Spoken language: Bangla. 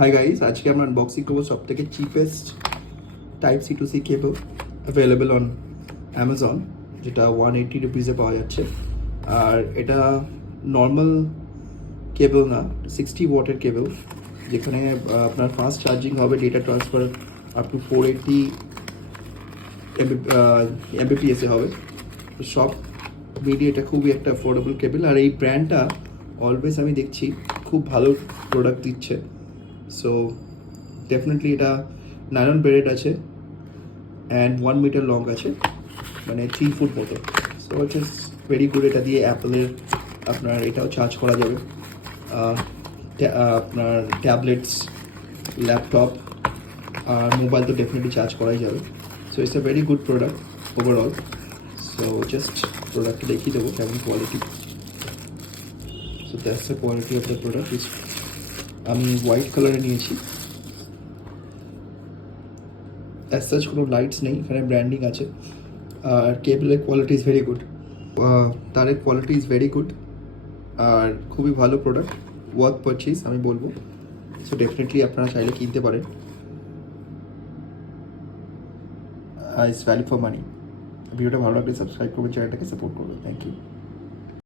হাই গাইস, আজকে আমরা আনবক্সিং করবো সব থেকে cheapest type C to C cable available on Amazon, যেটা 180 রুপিসে পাওয়া যাচ্ছে। আর এটা নর্মাল কেবল না, 60 ওয়াটের কেবল, যেখানে আপনার ফাস্ট চার্জিং হবে, ডেটা ট্রান্সফার আপ টু 480 এমবিপিএসে হবে। তো সব মিলিয়ে এটা খুবই একটা অ্যাফোর্ডেবল কেবল। আর এই ব্র্যান্ডটা অলওয়েজ আমি দেখছি খুব ভালো প্রোডাক্ট দিচ্ছে। সো ডেফিনেটলি এটা নাইলন বেডেড আছে অ্যান্ড 1 মিটার লং আছে, মানে 3 ফুট মতো। So it is very good. এটা দিয়ে অ্যাপেলের আপনার এটাও চার্জ করা যাবে, আপনার ট্যাবলেটস, ল্যাপটপ আর মোবাইল তো ডেফিনেটলি চার্জ করাই যাবে। So it's a very good product overall. So just প্রোডাক্টটা দেখিয়ে দেবো কেমন quality. So that's the quality of the product. আমি হোয়াইট কালারে নিয়েছি। অ্যাজ সাচ কোনো লাইটস নেই, এখানে ব্র্যান্ডিং আছে। আর কেবলের কোয়ালিটি ইজ ভেরি গুড, তারের কোয়ালিটি ইজ ভেরি গুড, আর খুবই ভালো প্রোডাক্ট, ওয়ার্থ পারচেজ আমি বলবো। সো ডেফিনেটলি আপনারা চাইলে কিনতে পারেন। It's value for money. ভিডিওটা ভালো লাগলে সাবস্ক্রাইব করবেন, চ্যানেলটাকে সাপোর্ট করবেন। Thank you.